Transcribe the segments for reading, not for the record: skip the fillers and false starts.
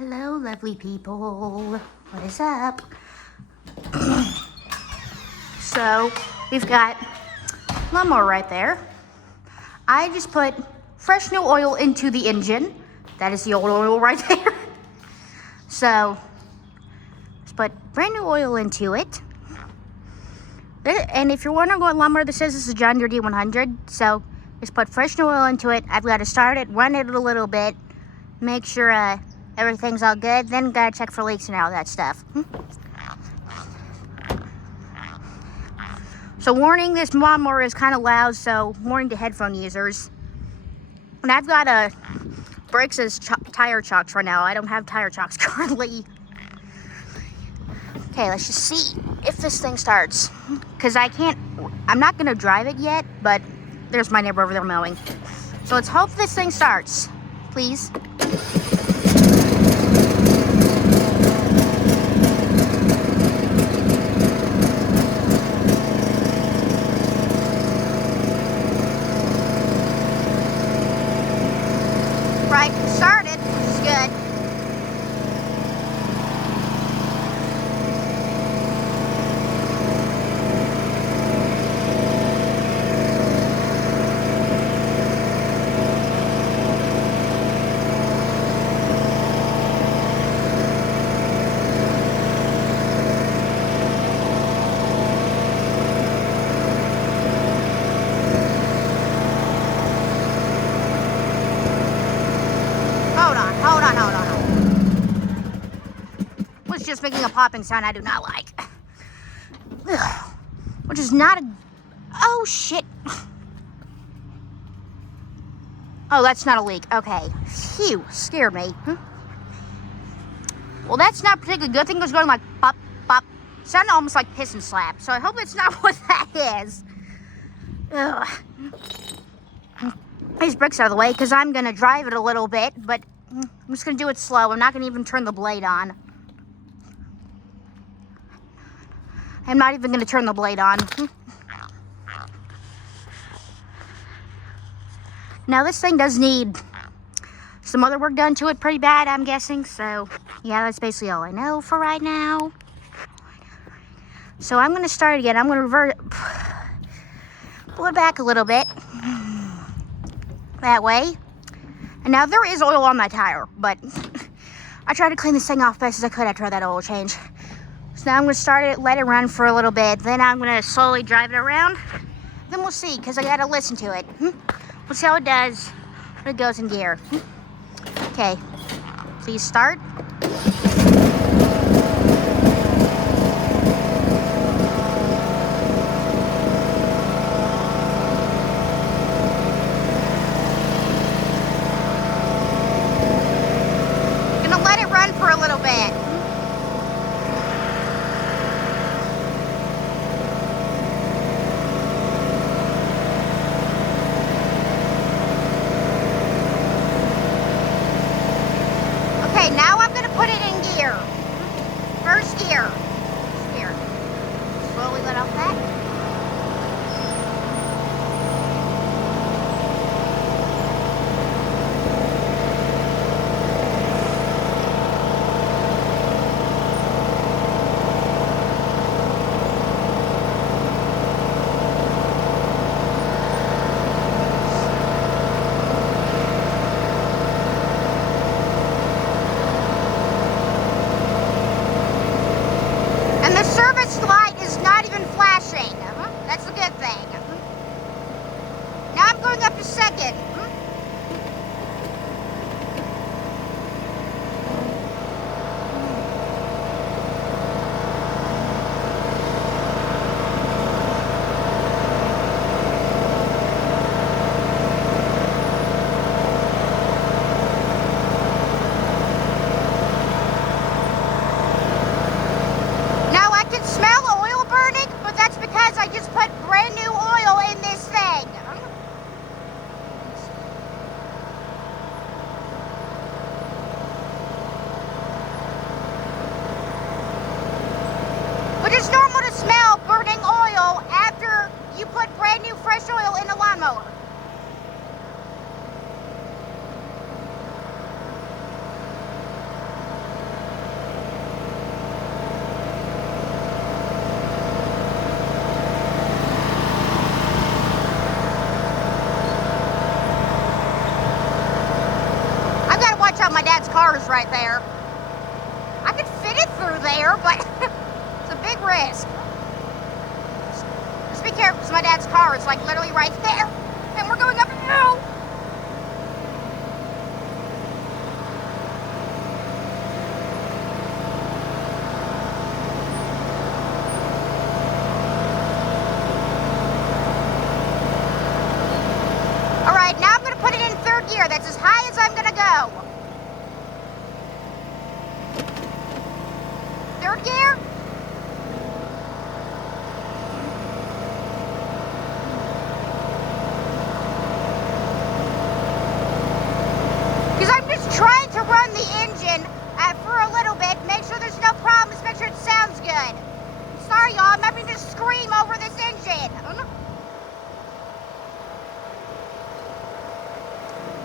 Hello, lovely people. What is up? So, we've got lawnmower right there. I just put fresh new oil into the engine. That is the old oil right there. So, just put brand new oil into it. And if you're wondering what lawnmower this is a John Deere D100. So, just put fresh new oil into it. I've got to start it, run it a little bit, make sure everything's all good. Then gotta check for leaks and all that stuff. So warning, this lawnmower is kind of loud, so warning to headphone users. And I've got brakes as tire chocks right now. I don't have tire chocks currently. Okay, let's just see if this thing starts. Because I'm not gonna drive it yet, but there's my neighbor over there mowing. So let's hope this thing starts, please. Right, started, which is good. Hold on. Was just making a popping sound I do not like. Ugh. Which is not a... Oh, shit. Oh, that's not a leak. Okay. Phew, scared me. Well, that's not particularly good. I think it was going like pop, pop. Sounded almost like piss and slap. So I hope it's not what that is. Ugh. These bricks out of the way because I'm going to drive it a little bit, but I'm just going to do it slow. I'm not going to even turn the blade on. I'm not even going to turn the blade on. Now, this thing does need some other work done to it pretty bad, I'm guessing. So, yeah, that's basically all I know for right now. So, I'm going to start again. I'm going to revert it, pull it back a little bit. That way. And now there is oil on my tire, but I tried to clean this thing off best as I could after that oil change. So now I'm going to start it, let it run for a little bit. Then I'm going to slowly drive it around. Then we'll see, because I got to listen to it. We'll see how it does when it goes in gear. Okay, please start. For a little bit. Okay, now I'm going to put it in gear. First gear. Here. Slowly let off that. cars right there. I could fit it through there, but it's a big risk. Just be careful, because my dad's car is like literally right there, and we're going up a hill. All right, now I'm going to put it in third gear. That's as high as I'm going to go. Third gear. Because I'm just trying to run the engine for a little bit, make sure there's no problems, make sure it sounds good. Sorry, y'all, I'm having to scream over this engine.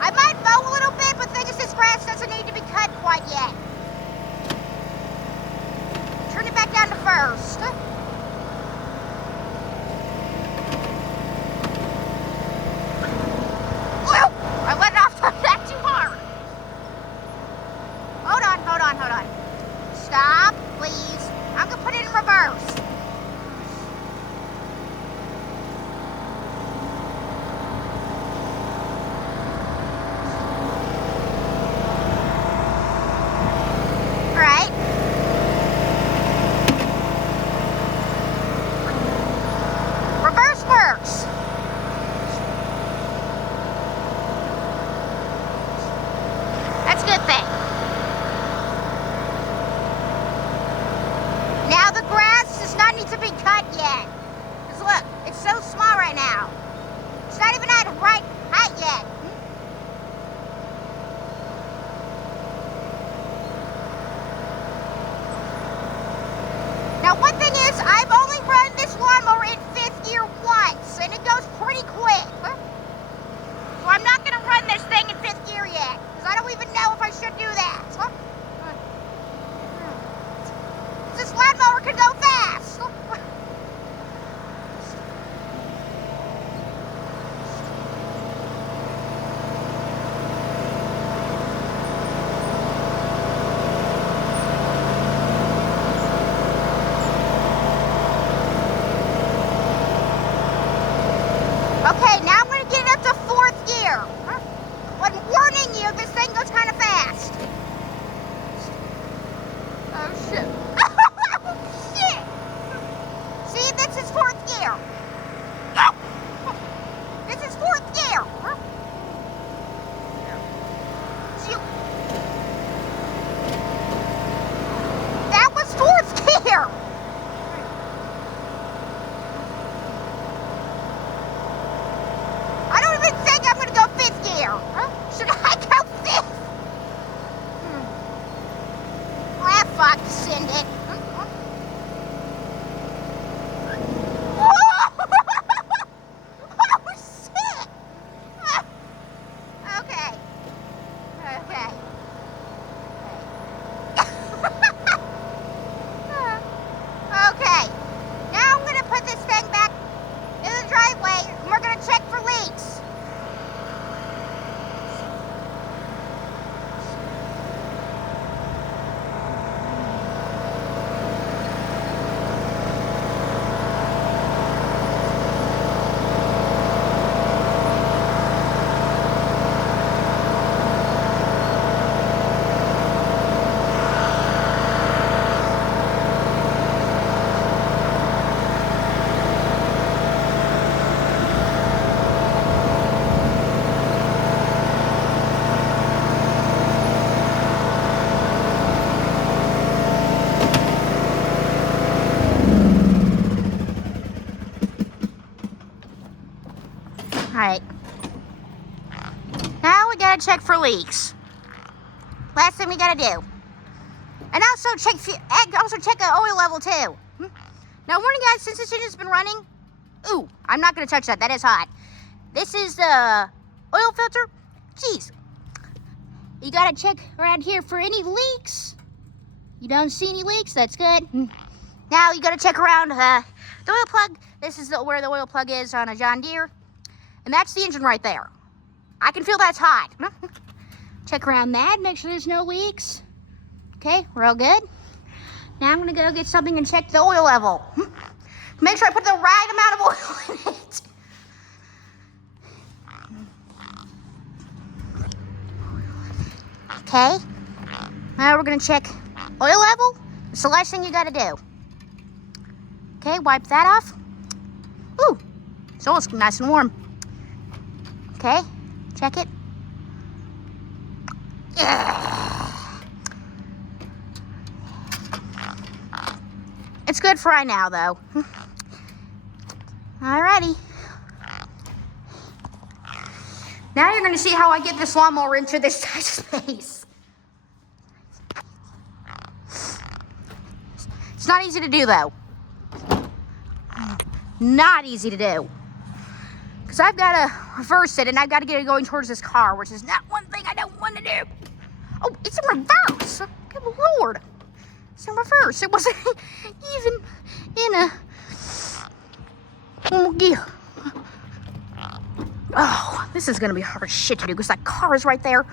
I might mow a little bit, but the thing is this grass doesn't need to be cut quite yet. Turn it back down to first. Whoa! I let it off that too hard. Hold on. Stop, please. I'm gonna put it in reverse. Right. Reverse works. That's a good thing. Now the grass does not need to be cut yet. Because look, it's so small right now. It's not even at the right height yet. Now one thing is, I've only run this lawnmower in fifth gear once, and it goes pretty quick. So I'm not going to run this thing in fifth gear yet, because I don't even know if I should do that. This lawnmower can go fast. Okay, now I'm going to get it up to fourth gear. I'm warning you, this thing goes kind of fast. Oh, shit. Oh, shit. See, this is fourth gear. This is fourth gear. See, that was fourth gear. I don't even think I'm going to go fifth gear. Should I go fifth? Ah, fuck, send it. Oh, shit. Okay. Okay. Now I'm going to put this thing back in the driveway, and we're going to check for leaks. Alright. Now we gotta check for leaks. Last thing we gotta do. And also check the oil level too. Now warning guys, since this engine's been running, ooh, I'm not gonna touch that, that is hot. This is the oil filter. Jeez. You gotta check around here for any leaks. You don't see any leaks, that's good. Now you gotta check around the oil plug. This is where the oil plug is on a John Deere. And that's the engine right there. I can feel that's hot. Check around that, make sure there's no leaks. Okay, we're all good. Now I'm gonna go get something and check the oil level. Make sure I put the right amount of oil in it. Okay, now we're gonna check oil level. It's the last thing you gotta do. Okay, wipe that off. Ooh, it's almost nice and warm. Okay, check it. It's good for right now, though. Alrighty. Now you're going to see how I get this lawnmower into this tight space. It's not easy to do, though. Not easy to do. Because I've got to reverse it, and I've got to get it going towards this car, which is not one thing I don't want to do. Oh, it's in reverse. Good Lord. It's in reverse. It wasn't even in a normal gear. Oh, this is going to be hard as shit to do because that car is right there.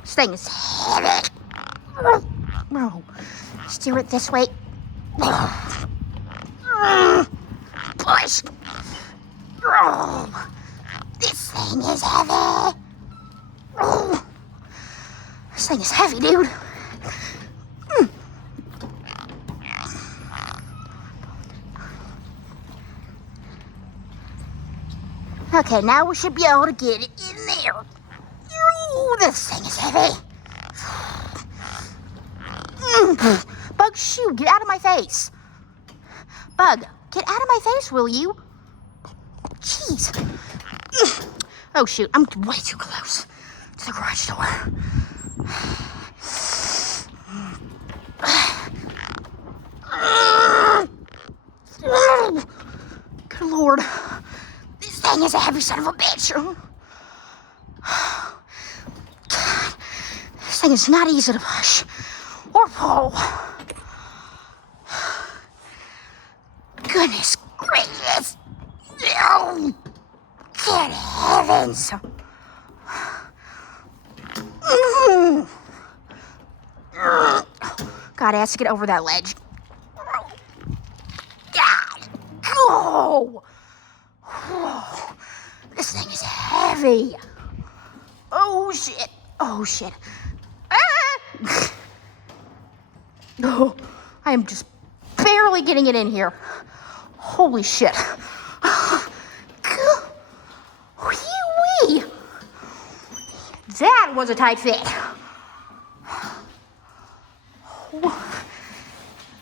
This thing is heavy. Oh, steer it this way. Push. Oh, this thing is heavy. Oh, this thing is heavy, dude. Okay, now we should be able to get it in there. Ooh, this thing is heavy. Bug, shoo, get out of my face. Bug, get out of my face, will you? Jeez. Oh, shoot, I'm way too close to the garage door. Good Lord. This thing is a heavy son of a bitch. God, this thing is not easy to push or pull. Goodness gracious. Oh, good heavens. God, I have to get over that ledge. God, go. Oh, this thing is heavy. Oh, shit. Oh, shit. Ah! Oh, I am just barely getting it in here. Holy shit. Wee-wee. That was a tight fit.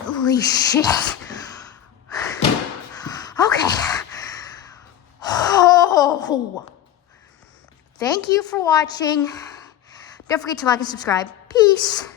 Holy shit. Okay. Oh. Thank you for watching. Don't forget to like and subscribe. Peace.